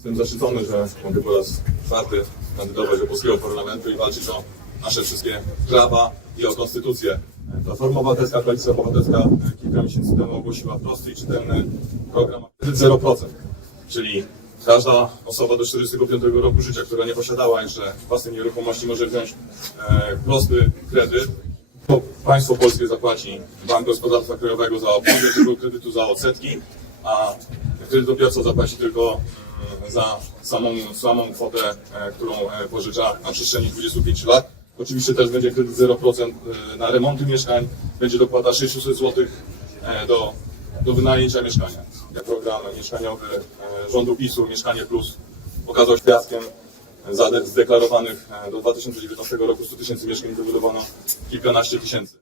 Jestem zaszczycony, że mogę po raz czwarty kandydować do polskiego parlamentu i walczyć o nasze wszystkie prawa i o konstytucję. Platforma Obywatelska, Koalicja Obywatelska kilka miesięcy temu ogłosiła prosty i czytelny program kredyt 0%, czyli każda osoba do 45 roku życia, która nie posiadała jeszcze własnej nieruchomości może wziąć e, prosty kredyt. To państwo polskie zapłaci Bank Gospodarstwa Krajowego za obsługę tego kredytu za odsetki, a kredytobiorca zapłaci tylko za samą, samą kwotę, e, którą e, pożycza na przestrzeni 25 lat. Oczywiście też będzie kredyt 0% e, na remonty mieszkań, będzie dopłata 600 zł do, do wynajęcia mieszkania. Program mieszkaniowy rządu PiSu Mieszkanie Plus pokazał świadkiem zade- zdeklarowanych e, do 2019 roku 100 tysięcy mieszkań wybudowano kilkanaście tysięcy.